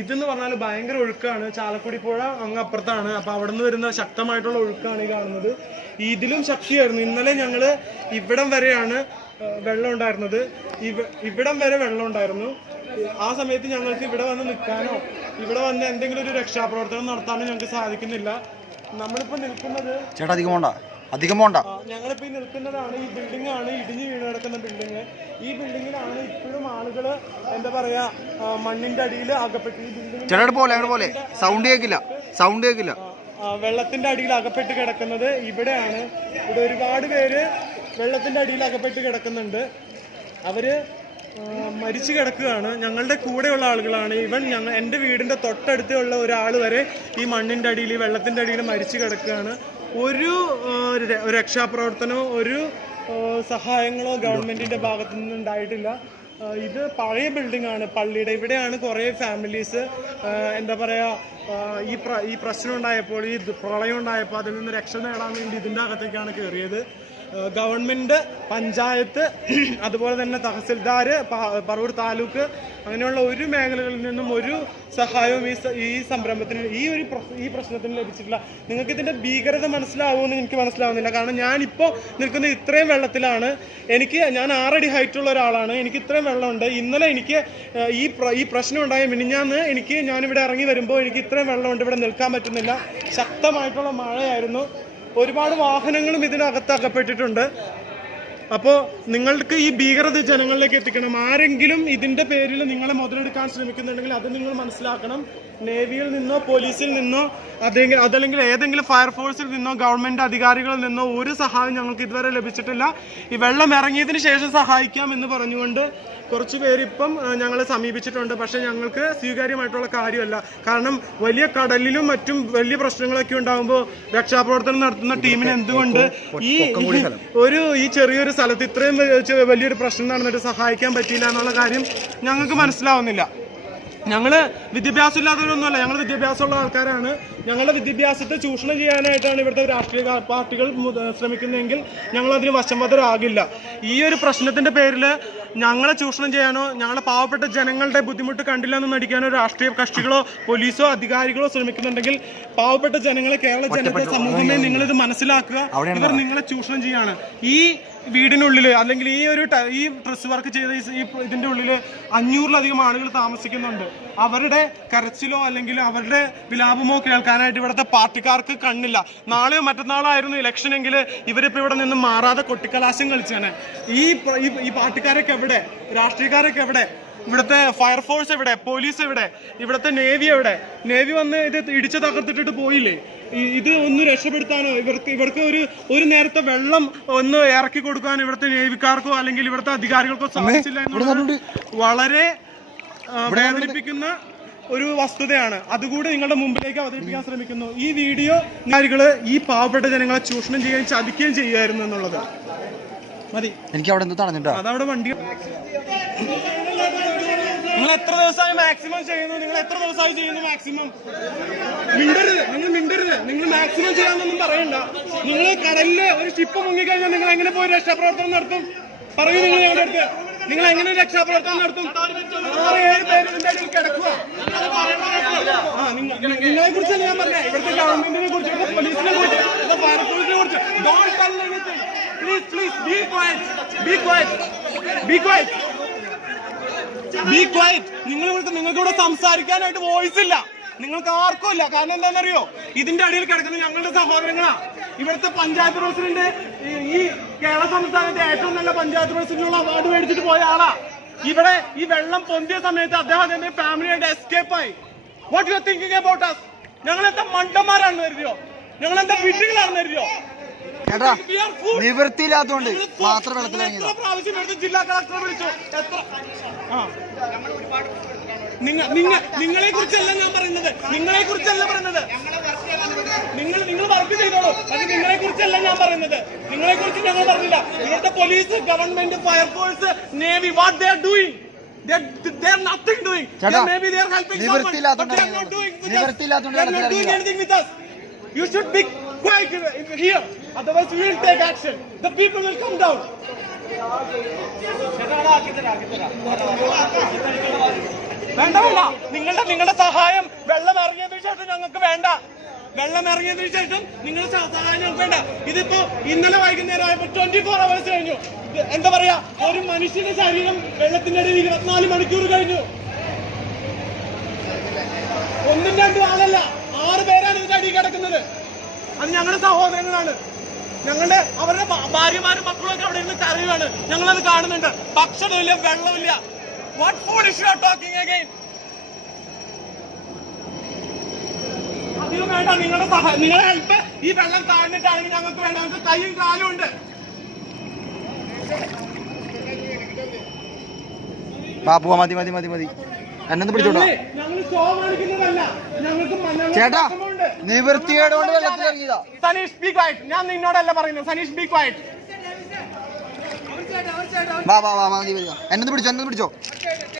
ഇതെന്ന് പറഞ്ഞാൽ ഭയങ്കര ഒഴുക്കാണ്. ചാലക്കുടി പുഴ അങ്ങ് അപ്പുറത്താണ്. അപ്പൊ അവിടെ നിന്ന് വരുന്ന ശക്തമായിട്ടുള്ള ഒഴുക്കാണ് ഈ കാണുന്നത്. ഇതിലും ശക്തിയായിരുന്നു. ഇന്നലെ ഞങ്ങള് ഇവിടം വരെയാണ് വെള്ളം ഉണ്ടായിരുന്നത്. ഇവിടം വരെ വെള്ളം ഉണ്ടായിരുന്നു. ആ സമയത്ത് ഞങ്ങൾക്ക് ഇവിടെ വന്ന് നിൽക്കാനോ ഇവിടെ വന്ന് എന്തെങ്കിലും ഒരു രക്ഷാപ്രവർത്തനം നടത്താനോ ഞങ്ങൾക്ക് സാധിക്കുന്നില്ല. നമ്മളിപ്പോ നിൽക്കുന്നത് ഞങ്ങളിപ്പോ നിൽക്കുന്നതാണ് ഈ ബിൽഡിംഗ് ആണ്, ഇടിഞ്ഞു വീണ് കിടക്കുന്ന ബിൽഡിങ്. ഈ ബിൽഡിങ്ങിലാണ് ഇപ്പോഴും ആളുകൾ എന്താ പറയാ മണ്ണിന്റെ അടിയിൽ അകപ്പെട്ട് ഈ ബിൽഡിംഗ് വെള്ളത്തിന്റെ അടിയിൽ അകപ്പെട്ട് കിടക്കുന്നത് ഇവിടെയാണ്. ഇവിടെ ഒരുപാട് പേര് വെള്ളത്തിന്റെ അടിയിൽ അകപ്പെട്ട് കിടക്കുന്നുണ്ട്. അവര് മരിച്ചു കിടക്കുകയാണ്. ഞങ്ങളുടെ കൂടെയുള്ള ആളുകളാണ്. ഈവൻ എൻ്റെ വീടിന്റെ തൊട്ടടുത്തുള്ള ഒരാൾ വരെ ഈ മണ്ണിന്റെ അടിയിൽ ഈ വെള്ളത്തിന്റെ അടിയിൽ മരിച്ചു കിടക്കുകയാണ്. ഒരു രക്ഷാപ്രവർത്തനമോ ഒരു സഹായങ്ങളോ ഗവൺമെന്റിന്റെ ഭാഗത്തു നിന്ന് ഉണ്ടായിട്ടില്ല. ഇത് പഴയ ബിൽഡിംഗ് ആണ്, പള്ളിയുടെ. ഇവിടെയാണ് കുറേ ഫാമിലീസ് എന്താ പറയാ ഈ പ്രശ്നം ഉണ്ടായപ്പോൾ, ഈ പ്രളയം ഉണ്ടായപ്പോൾ അതിൽ നിന്ന് രക്ഷ നേടാൻ വേണ്ടി ഇതിൻ്റെ അകത്തേക്കാണ് കയറിയത്. ഗവൺമെന്റ്, പഞ്ചായത്ത്, അതുപോലെ തന്നെ തഹസിൽദാർ, പറവൂർ താലൂക്ക്, അങ്ങനെയുള്ള ഒരു മേഖലകളിൽ നിന്നും ഒരു സഹായവും ഈ സംരംഭത്തിന് ഈ പ്രശ്നത്തിന് ലഭിച്ചിട്ടില്ല. നിങ്ങൾക്ക് ഇതിന്റെ ഭീകരത മനസ്സിലാവുമെന്ന് എനിക്ക് മനസ്സിലാവുന്നില്ല. കാരണം ഞാനിപ്പോൾ നിൽക്കുന്നത് ഇത്രയും വെള്ളത്തിലാണ്. ഞാൻ 6 അടി ഹൈറ്റുള്ള ഒരാളാണ്. എനിക്ക് ഇത്രയും വെള്ളമുണ്ട്. ഇന്നലെ എനിക്ക് ഈ പ്രശ്നം ഉണ്ടായ മിനിഞ്ഞാന്ന് ഞാനിവിടെ ഇറങ്ങി വരുമ്പോൾ എനിക്ക് ഇത്രയും വെള്ളമുണ്ട്. ഇവിടെ നിൽക്കാൻ പറ്റുന്നില്ല. ശക്തമായിട്ടുള്ള മഴയായിരുന്നു. ഒരുപാട് വാഹനങ്ങളും ഇതിനകത്ത് അകപ്പെട്ടിട്ടുണ്ട്. അപ്പോൾ നിങ്ങൾക്ക് ഈ ഭീകരത ജനങ്ങളിലേക്ക് എത്തിക്കണം. ആരെങ്കിലും ഇതിന്റെ പേരിൽ നിങ്ങളെ മുതലെടുക്കാൻ ശ്രമിക്കുന്നുണ്ടെങ്കിൽ അത് നിങ്ങൾ മനസ്സിലാക്കണം. നേവിയിൽ നിന്നോ പോലീസിൽ നിന്നോ അതല്ലെങ്കിൽ ഏതെങ്കിലും ഫയർഫോഴ്സിൽ നിന്നോ ഗവൺമെന്റ് അധികാരികളിൽ നിന്നോ ഒരു സഹായം ഞങ്ങൾക്ക് ഇതുവരെ ലഭിച്ചിട്ടില്ല. ഈ വെള്ളം ഇറങ്ങിയതിന് ശേഷം സഹായിക്കാം എന്ന് പറഞ്ഞുകൊണ്ട് കുറച്ച് പേര് ഇപ്പം ഞങ്ങളെ സമീപിച്ചിട്ടുണ്ട്. പക്ഷെ ഞങ്ങൾക്ക് സ്വീകാര്യമായിട്ടുള്ള കാര്യമല്ല. കാരണം വലിയ കടലിലും മറ്റും വലിയ പ്രശ്നങ്ങളൊക്കെ ഉണ്ടാകുമ്പോൾ രക്ഷാപ്രവർത്തനം നടത്തുന്ന ടീമിന് എന്തുകൊണ്ട് ഈ ചെറിയൊരു സ്ഥലത്ത് ഇത്രയും വലിയൊരു പ്രശ്നം നടന്നിട്ട് സഹായിക്കാൻ പറ്റിയില്ല എന്നുള്ള കാര്യം ഞങ്ങൾക്ക് മനസ്സിലാവുന്നില്ല. ഞങ്ങള് വിദ്യാഭ്യാസം ഇല്ലാത്തവരൊന്നുമല്ല, ഞങ്ങൾ വിദ്യാഭ്യാസമുള്ള ആൾക്കാരാണ്. ഞങ്ങളുടെ വിദ്യാഭ്യാസത്തെ ചൂഷണം ചെയ്യാനായിട്ടാണ് ഇവിടുത്തെ രാഷ്ട്രീയ പാർട്ടികൾ ശ്രമിക്കുന്നതെങ്കിൽ ഞങ്ങൾ അതിന് വശംവദരാകില്ല. ഈ ഒരു പ്രശ്നത്തിന്റെ പേരിൽ ഞങ്ങളെ ചൂഷണം ചെയ്യാനോ ഞങ്ങളുടെ പാവപ്പെട്ട ജനങ്ങളുടെ ബുദ്ധിമുട്ട് കണ്ടില്ല എന്ന് നടിക്കാനോ രാഷ്ട്രീയ കക്ഷികളോ പോലീസോ അധികാരികളോ ശ്രമിക്കുന്നുണ്ടെങ്കിൽ പാവപ്പെട്ട ജനങ്ങളെ, കേരള ജനത സമൂഹമേ നിങ്ങളിത് മനസ്സിലാക്കുക. ഇവർ നിങ്ങളെ ചൂഷണം ചെയ്യാണ്. ഈ വീടിനുള്ളിൽ അല്ലെങ്കിൽ ഈ ഡ്രസ് വർക്ക് ചെയ്ത ഇതിന്റെ ഉള്ളിൽ 500-ലധികം ആളുകൾ താമസിക്കുന്നുണ്ട്. അവരുടെ കരച്ചിലോ അല്ലെങ്കിൽ അവരുടെ വിലാപമോ കേൾക്കാനായിട്ട് ഇവിടുത്തെ പാർട്ടിക്കാർക്ക് കണ്ണില്ല. നാളെയോ മറ്റന്നാളോ ആയിരുന്നു ഇലക്ഷൻ എങ്കിൽ ഇവരിപ്പോൾ ഇവിടെ നിന്ന് മാറാതെ കൊട്ടിക്കലാശം കളിച്ചാണ്. ഈ പാർട്ടിക്കാരൊക്കെ എവിടെ? രാഷ്ട്രീയക്കാരൊക്കെ എവിടെ? ഇവിടുത്തെ ഫയർഫോഴ്സ് എവിടെ? പോലീസ് എവിടെ? ഇവിടുത്തെ നേവി എവിടെ? നേവി വന്ന് ഇത് ഇടിച്ചു തകർത്തിട്ടിട്ട് പോയില്ലേ? ഇത് ഒന്ന് രക്ഷപ്പെടുത്താനോ ഇവർക്ക് ഒരു നേരത്തെ വെള്ളം ഒന്ന് ഇറക്കി കൊടുക്കാൻ ഇവിടുത്തെ നേവിക്കാർക്കോ അല്ലെങ്കിൽ ഇവിടുത്തെ അധികാരികൾക്കോ സാധിച്ചില്ല എന്നുള്ളത് വളരെ വേദനിപ്പിക്കുന്ന ഒരു വസ്തുതയാണ്. അതുകൂടി നിങ്ങളുടെ മുമ്പിലേക്ക് അവതരിപ്പിക്കാൻ ശ്രമിക്കുന്നു. ഈ വീഡിയോ ഈ പാവപ്പെട്ട ജനങ്ങളെ ചൂഷണം ചെയ്യുകയും ചതിക്കുകയും ചെയ്യുമായിരുന്നു എന്നുള്ളത് മതി. എനിക്ക് അതവിടെ വണ്ടി നിങ്ങൾ എത്ര ദിവസമായി മാക്സിമം ചെയ്യുന്നു? നിങ്ങൾ എത്ര ദിവസമായി ചെയ്യുന്നു മാക്സിമം? മിണ്ടരുത്. നിങ്ങൾ മാക്സിമം ചെയ്യാന്നൊന്നും പറയണ്ട. നിങ്ങൾ കടലില് ഒരു ഷിപ്പ് മുങ്ങിക്കഴിഞ്ഞാൽ നിങ്ങൾ എങ്ങനെ പോയി രക്ഷാപ്രവർത്തനം നടത്തും? പറയൂ. നിങ്ങൾ ഞങ്ങളുടെ അടുത്ത് നിങ്ങൾ എങ്ങനെ രക്ഷാപ്രവർത്തനം നടത്തും? 6-7 പേര് ഇതിന്റെ അടിയിൽ കിടക്കുക. നിങ്ങളെ കുറിച്ചല്ല ഞാൻ പറഞ്ഞ, ഇവിടുത്തെ ഗവൺമെന്റിനെ കുറിച്ച്, ഇവിടുത്തെ പോലീസിനെ കുറിച്ച്, ഇവിടുത്തെ ഫയർഫോഴ്സിനെ കുറിച്ച്. Don't tell anything. Please be quiet. നിങ്ങൾക്ക് ഇവിടെ സംസാരിക്കാനായിട്ട് വോയിസ് ഇല്ല. നിങ്ങൾക്ക് ആർക്കും ഇല്ല. കാരണം എന്താണെന്നറിയോ? ഇതിന്റെ അടിയിൽ കിടക്കുന്ന ഞങ്ങളുടെ സഹോദരങ്ങളാ. ഇവിടുത്തെ പഞ്ചായത്ത് പ്രസിഡന്റ് ഈ കേരള സംസ്ഥാനത്തെ ഏറ്റവും നല്ല പഞ്ചായത്ത് പ്രസിഡന്റിനുള്ള അവാർഡ് മേടിച്ചിട്ട് പോയ ആളാ. ഇവിടെ ഈ വെള്ളം പൊന്തിയ സമയത്ത് അദ്ദേഹത്തിന്റെ ഫാമിലിയായിട്ട് എസ്കേപ്പായി. What you are thinking about us? ഞങ്ങളെന്താ മണ്ടന്മാരാണെന്ന് കരുതിയോ? ഞങ്ങളെന്താ വിഡ്ഢികളാണെന്ന് കരുതിയോ? നിവൃത്തിയില്ലാത്തോണ്ട് മാത്രം വെള്ളത്തിലിറങ്ങിയതാ. പ്രാവശ്യം എടുത്ത് ജില്ലാ കളക്ടറെ വിളിച്ചു. നിങ്ങളെ കുറിച്ചല്ല ഞാൻ പറയുന്നത്. നിങ്ങൾ വർക്ക് ചെയ്തോളൂ. പക്ഷെ നിങ്ങളെ കുറിച്ചല്ല ഞാൻ പറയുന്നത്. നിങ്ങളെ കുറിച്ച് ഞങ്ങൾ പറഞ്ഞില്ല. ഇവിടുത്തെ police, government, fire force, navy, what they are doing? They are nothing doing. Maybe they are helping someone, but they are not doing anything with us. You should be quiet here. Otherwise we will take action. The people will come down. വേണ്ട വേണ്ട, നിങ്ങളുടെ സഹായം വെള്ളം ഇറങ്ങിയതിനു ശേഷം ഞങ്ങൾക്ക് വേണ്ട. വെള്ളം ഇറങ്ങിയതിനു ശേഷം നിങ്ങളുടെ സഹായം ഞങ്ങൾക്ക് വേണ്ട. ഇതിപ്പോ ഇന്നലെ വൈകുന്നേരം ആയപ്പോ 24 hours കഴിഞ്ഞു. എന്താ പറയാ, ഒരു മനുഷ്യന്റെ ശരീരം വെള്ളത്തിന്റെ ഇടയിൽ 24 മണിക്കൂർ കഴിഞ്ഞു. ഒന്നും രണ്ടും ആളല്ല, 6 പേരാണ് ഇതിന്റെ അടിയിൽ കിടക്കുന്നത്. അത് ഞങ്ങളുടെ സഹോദരങ്ങളാണ്. അവരുടെ ഭാര്യമാരും മക്കളൊക്കെ അവിടെ ഇരുന്ന് കരയുവാണ്. ഞങ്ങളത് കാണുന്നുണ്ട്. ഭക്ഷണമില്ല, വെള്ളമില്ല. What foolish you are talking again? അതിന് വേണ്ട നിങ്ങളുടെ സഹായം, നിങ്ങളുടെ ഹെൽപ്പ്. ഈ വെള്ളം താഴ്ന്നിട്ടാണെങ്കിൽ ഞങ്ങൾക്ക് വേണ്ട. ഞങ്ങൾക്ക് കൈയും കാലും ഉണ്ട്. പോവാ, മതി മതി മതി മതി. എന്നെ പിടിച്ചോട്ടോ ഞങ്ങൾ ഷോ കാണിക്കുന്നതല്ല, ഞങ്ങൾക്ക് ചേട്ടാ. നിവൃത്തിയോട് വെള്ളത്തിൽ ഇറങ്ങിയതാ. Saneesh be quiet. ഞാൻ നിന്നോടല്ല പറയുന്നത്. Saneesh be quiet. വാ വാ വാ, മതി മതി. എന്നെ പിടിച്ചോ, എന്നെ പിടിച്ചോ.